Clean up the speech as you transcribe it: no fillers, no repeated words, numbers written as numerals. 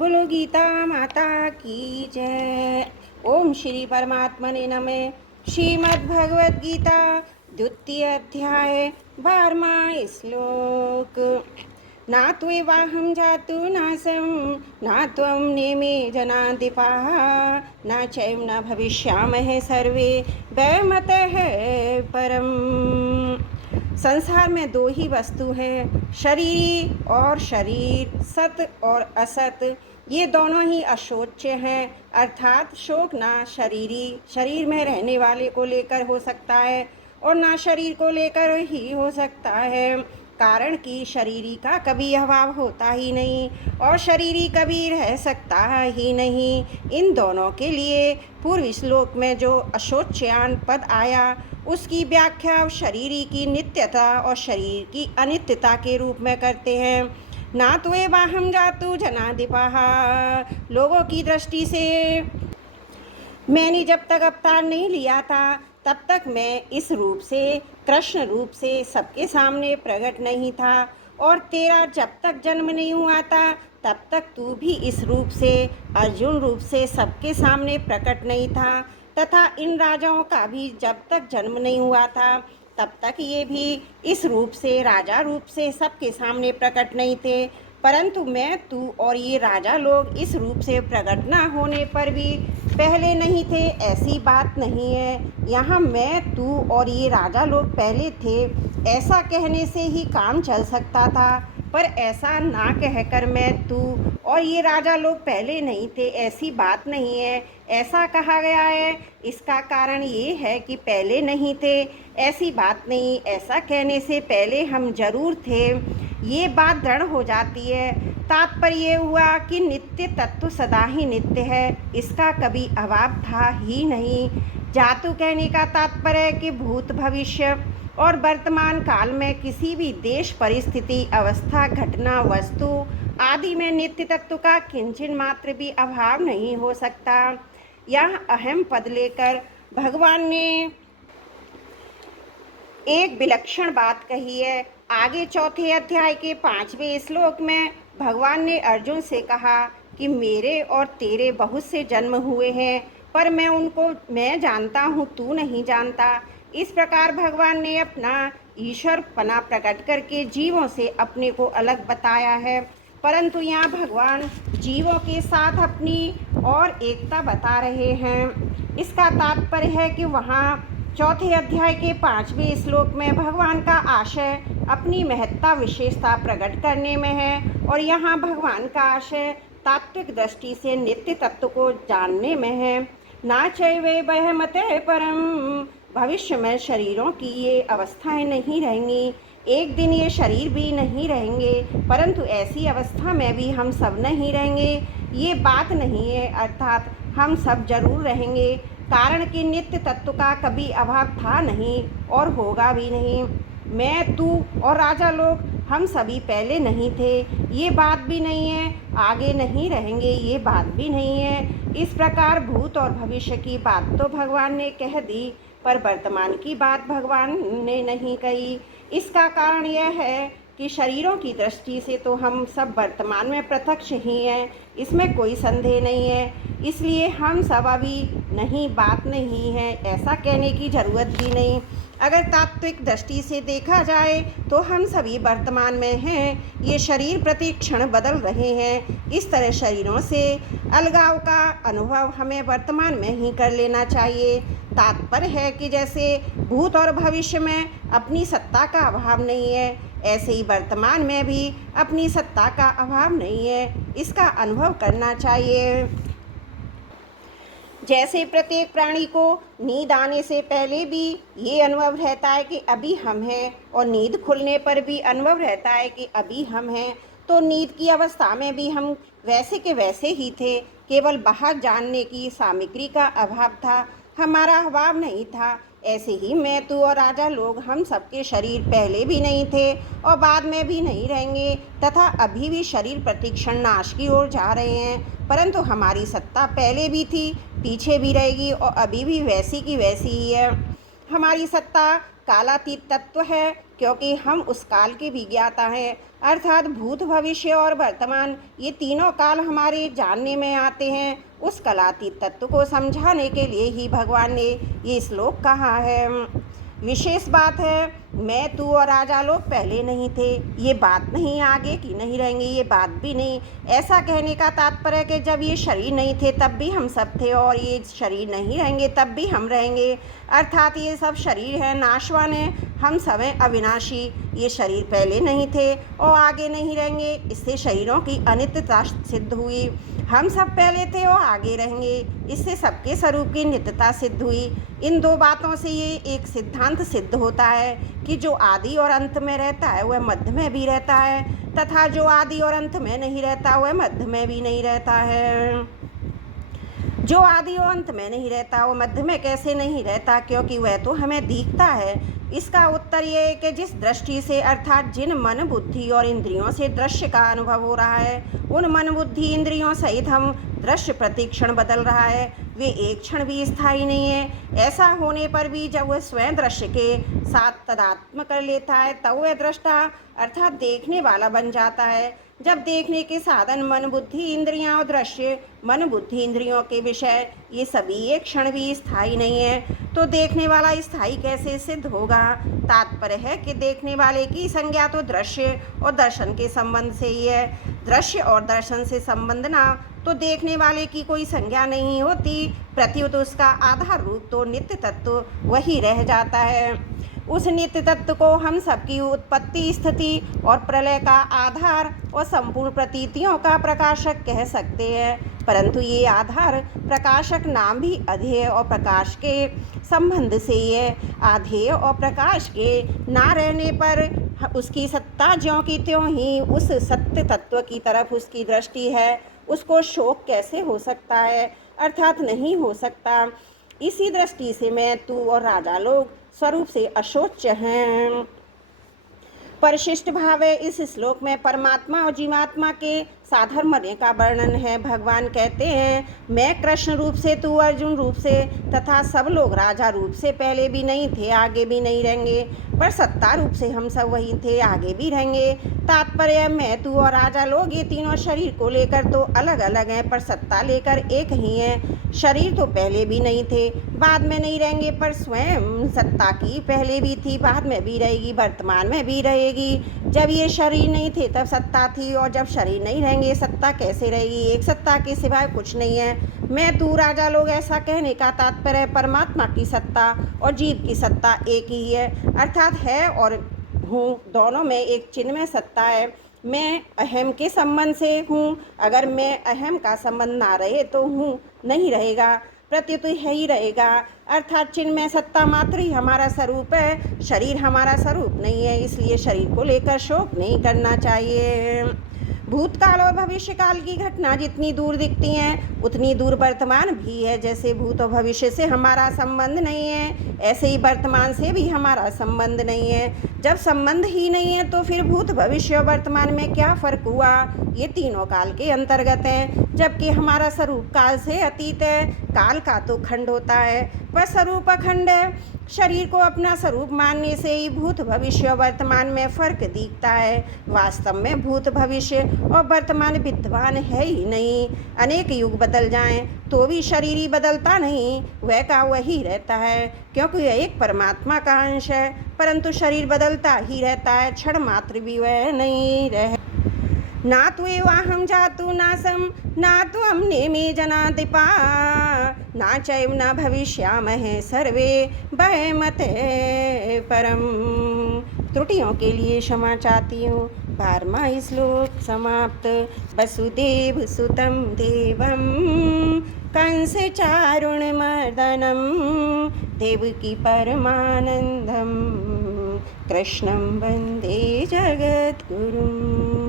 बोलो गीता माता की जय। ओम श्री परमात्मने नमः। श्रीमद् भगवद गीता द्वितीय अध्याय 12वां श्लोक। ना त्वेवाहं जातु नासं ना त्वं नेमे जनाधिपाः न चैव न भविष्यामहे सर्वे वयमतः परम्। संसार में दो ही वस्तु हैं, शरीर और शरीर, सत और असत। ये दोनों ही अशोच्य हैं, अर्थात शोक ना शरीर में रहने वाले को लेकर हो सकता है और ना शरीर को लेकर ही हो सकता है। कारण कि शरीरी का कभी अभाव होता ही नहीं और शरीरी कभी रह सकता ही नहीं। इन दोनों के लिए पूर्व श्लोक में जो अशोच्यान पद आया उसकी व्याख्या शरीरी की नित्यता और शरीर की अनित्यता के रूप में करते हैं। ना तो ये वाहम जातु जनाधिपाः, लोगों की दृष्टि से मैंने जब तक अवतार नहीं लिया था तब तक मैं इस रूप से, कृष्ण रूप से सबके सामने प्रकट नहीं था, और तेरा जब तक जन्म नहीं हुआ था तब तक तू भी इस रूप से, अर्जुन रूप से सबके सामने प्रकट नहीं था, तथा इन राजाओं का भी जब तक जन्म नहीं हुआ था तब तक ये भी इस रूप से, राजा रूप से सबके सामने प्रकट नहीं थे। परंतु मैं, तू और ये राजा लोग इस रूप से प्रकट न होने पर भी पहले नहीं थे, ऐसी बात नहीं है। यहाँ मैं, तू और ये राजा लोग पहले थे ऐसा कहने से ही काम चल सकता था, पर ऐसा ना कहकर मैं, तू और ये राजा लोग पहले नहीं थे ऐसी बात नहीं है। ऐसा कहा गया है, इसका कारण ये है कि पहले नहीं थे, ऐसी बात नहीं। ऐसा कहने से पहले हम जरूर थे, ये बात दृढ़ हो जाती है। तात्पर्य हुआ कि नित्य तत्व सदा ही नित्य है, इसका कभी अभाव था ही नहीं। जातु कहने का तात्पर्य है कि भूत, भविष्य और वर्तमान काल में किसी भी देश, परिस्थिति, अवस्था, घटना, वस्तु आदि में नित्य तत्व का किंचन मात्र भी अभाव नहीं हो सकता। यह अहम पद लेकर भगवान ने एक विलक्षण बात कही है। आगे चौथे अध्याय के 5वें श्लोक में भगवान ने अर्जुन से कहा कि मेरे और तेरे बहुत से जन्म हुए हैं, पर मैं जानता हूँ, तू नहीं जानता। इस प्रकार भगवान ने अपना ईश्वर पना प्रकट करके जीवों से अपने को अलग बताया है। परंतु यहाँ भगवान जीवों के साथ अपनी और एकता बता रहे हैं। इसका तात्पर्य है कि वहाँ चौथे अध्याय के 5वें श्लोक में भगवान का आशय अपनी महत्ता, विशेषता प्रकट करने में है, और यहाँ भगवान का आशय तात्विक दृष्टि से नित्य तत्व को जानने में है। ना चैवे वहमते परम, भविष्य में शरीरों की ये अवस्थाएं नहीं रहेंगी, एक दिन ये शरीर भी नहीं रहेंगे, परंतु ऐसी अवस्था में भी हम सब नहीं रहेंगे ये बात नहीं है, अर्थात हम सब जरूर रहेंगे। कारण कि नित्य तत्व का कभी अभाव था नहीं और होगा भी नहीं। मैं, तू और राजा लोग हम सभी पहले नहीं थे, ये बात भी नहीं है। आगे नहीं रहेंगे, ये बात भी नहीं है। इस प्रकार भूत और भविष्य की बात तो भगवान ने कह दी, पर वर्तमान की बात भगवान ने नहीं कही। इसका कारण यह है कि शरीरों की दृष्टि से तो हम सब वर्तमान में प्रत्यक्ष ही हैं, इसमें कोई संदेह नहीं है। इसलिए हम सब अभी नहीं, बात नहीं है, ऐसा कहने की ज़रूरत भी नहीं। अगर तात्विक दृष्टि से देखा जाए तो हम सभी वर्तमान में हैं, ये शरीर प्रति क्षण बदल रहे हैं। इस तरह शरीरों से अलगाव का अनुभव हमें वर्तमान में ही कर लेना चाहिए। तात्पर्य है कि जैसे भूत और भविष्य में अपनी सत्ता का अभाव नहीं है, ऐसे ही वर्तमान में भी अपनी सत्ता का अभाव नहीं है, इसका अनुभव करना चाहिए। जैसे प्रत्येक प्राणी को नींद आने से पहले भी ये अनुभव रहता है कि अभी हम हैं, और नींद खुलने पर भी अनुभव रहता है कि अभी हम हैं, तो नींद की अवस्था में भी हम वैसे के वैसे ही थे, केवल बाहर जानने की सामग्री का अभाव था, हमारा अभाव नहीं था। ऐसे ही मैं, तू और राजा लोग हम सबके शरीर पहले भी नहीं थे और बाद में भी नहीं रहेंगे, तथा अभी भी शरीर प्रतिक्षण नाश की ओर जा रहे हैं, परंतु हमारी सत्ता पहले भी थी, पीछे भी रहेगी और अभी भी वैसी की वैसी ही है। हमारी सत्ता कालातीत तत्व है, क्योंकि हम उस काल के विज्ञाता हैं। अर्थात भूत, भविष्य और वर्तमान, ये तीनों काल हमारे जानने में आते हैं। उस कालातीत तत्व को समझाने के लिए ही भगवान ने ये श्लोक कहा है। विशेष बात है, मैं, तू और राजा लोग पहले नहीं थे, ये बात नहीं। आगे की नहीं रहेंगे, ये बात भी नहीं। ऐसा कहने का तात्पर्य कि जब ये शरीर नहीं थे तब भी हम सब थे, और ये शरीर नहीं रहेंगे तब भी हम रहेंगे। अर्थात ये सब शरीर है, नाशवान है, हम सब हैं अविनाशी। ये शरीर पहले नहीं थे और आगे नहीं रहेंगे, इससे शरीरों की अनित्यता सिद्ध हुई। हम सब पहले थे और आगे रहेंगे, इससे सबके स्वरूप की नित्यता सिद्ध हुई। इन दो बातों से ये एक सिद्धांत सिद्ध होता है कि जो आदि और अंत में रहता है वह मध्य में भी रहता है, तथा जो आदि और अंत में नहीं रहता वह मध्य में भी नहीं रहता है। जो आदि और अंत में नहीं रहता वो मध्य में कैसे नहीं रहता, क्योंकि वह तो हमें दिखता है। इसका उत्तर ये है कि जिस दृष्टि से, अर्थात जिन मन, बुद्धि और इंद्रियों से दृश्य का अनुभव हो रहा है, उन मन, बुद्धि, इंद्रियों सहित हम दृश्य प्रतिक्षण बदल रहा है, वे एक क्षण भी स्थायी नहीं है। ऐसा होने पर भी जब वह स्वयं दृश्य के साथ तदात्म कर लेता है तब वह दृष्टा अर्थात देखने वाला बन जाता है। जब देखने के साधन मन, बुद्धि, इंद्रियां और दृश्य, मन, बुद्धि, इंद्रियों के विषय, ये सभी एक क्षण भी स्थायी नहीं है, तो देखने वाला स्थायी कैसे सिद्ध होगा। तात्पर्य है कि देखने वाले की संज्ञा तो दृश्य और दर्शन के संबंध से ही है। दृश्य और दर्शन से संबंध ना तो देखने वाले की कोई संज्ञा नहीं होती, प्रत्युत उसका आधार रूप तो नित्य तत्व वही रह जाता है। उस नित्य तत्व को हम सबकी उत्पत्ति, स्थिति और प्रलय का आधार और संपूर्ण प्रतीतियों का प्रकाशक कह सकते हैं। परंतु ये आधार प्रकाशक नाम भी अध्येय और प्रकाश के संबंध से ही है। आधेय और प्रकाश के ना रहने पर उसकी सत्ता ज्यों की त्यों ही उस सत्य तत्व की तरफ उसकी दृष्टि है, उसको शोक कैसे हो सकता है, अर्थात नहीं हो सकता। इसी दृष्टि से मैं, तू और राजा लोग स्वरूप से अशोच्य हैं। परिशिष्ट भाव है। इस श्लोक में परमात्मा और जीवात्मा के साधर्म का वर्णन है। भगवान कहते हैं, मैं कृष्ण रूप से, तू अर्जुन रूप से तथा सब लोग राजा रूप से पहले भी नहीं थे, आगे भी नहीं रहेंगे, पर सत्ता रूप से हम सब वही थे, आगे भी रहेंगे। तात्पर्य, मैं, तू और राजा लोग ये तीनों शरीर को लेकर तो अलग अलग हैं, पर सत्ता लेकर एक ही हैं। शरीर तो पहले भी नहीं थे, बाद में नहीं रहेंगे, पर स्वयं सत्ता की पहले भी थी, बाद में भी रहेगी, वर्तमान में भी रहेगी। जब ये शरीर नहीं थे तब सत्ता थी, और जब शरीर नहीं रहेंगे सत्ता कैसे रहेगी। एक सत्ता के सिवाय कुछ नहीं है। मैं, तू, राजा लोग, ऐसा कहने का तात्पर्य परमात्मा की सत्ता और जीव की सत्ता एक ही है, अर्थात है और हूँ दोनों में एक चिन्मय सत्ता है। मैं अहम के संबंध से हूँ, अगर मैं अहम का संबंध ना रहे तो हूँ नहीं रहेगा, प्रत्युत है ही रहेगा। अर्थात चिन्मय सत्ता मात्र ही हमारा स्वरूप है, शरीर हमारा स्वरूप नहीं है, इसलिए शरीर को लेकर शोक नहीं करना चाहिए। भूतकाल और भविष्य काल की घटना जितनी दूर दिखती हैं उतनी दूर वर्तमान भी है। जैसे भूत और भविष्य से हमारा संबंध नहीं है, ऐसे ही वर्तमान से भी हमारा संबंध नहीं है। जब संबंध ही नहीं है तो फिर भूत, भविष्य और वर्तमान में क्या फर्क हुआ। ये तीनों काल के अंतर्गत हैं, जबकि हमारा स्वरूप काल से अतीत है। काल का तो खंड होता है पर स्वरूप अखंड है। शरीर को अपना स्वरूप मानने से ही भूत, भविष्य और वर्तमान में फर्क दिखता है। वास्तव में भूत, भविष्य और वर्तमान विद्यमान है ही नहीं। अनेक युग बदल जाएं तो भी शरीर ही बदलता नहीं, वह का वही रहता है, क्योंकि यह एक परमात्मा का अंश है। परंतु शरीर बदलता ही रहता है, क्षण मात्र भी वह नहीं रहे। ना तो एवाहम जातु नासम ना तो हमने में जनादिपा ना चैव न भविष्यामहे सर्वे भयमते परम। त्रुटियों के लिए क्षमा चाहती हूँ। 12वां श्लोक समाप्त। वसुदेव सुतं देवं कंस चारुणमर्दनं देवकी परमानंदं कृष्णं वंदे जगद्गुरुम्।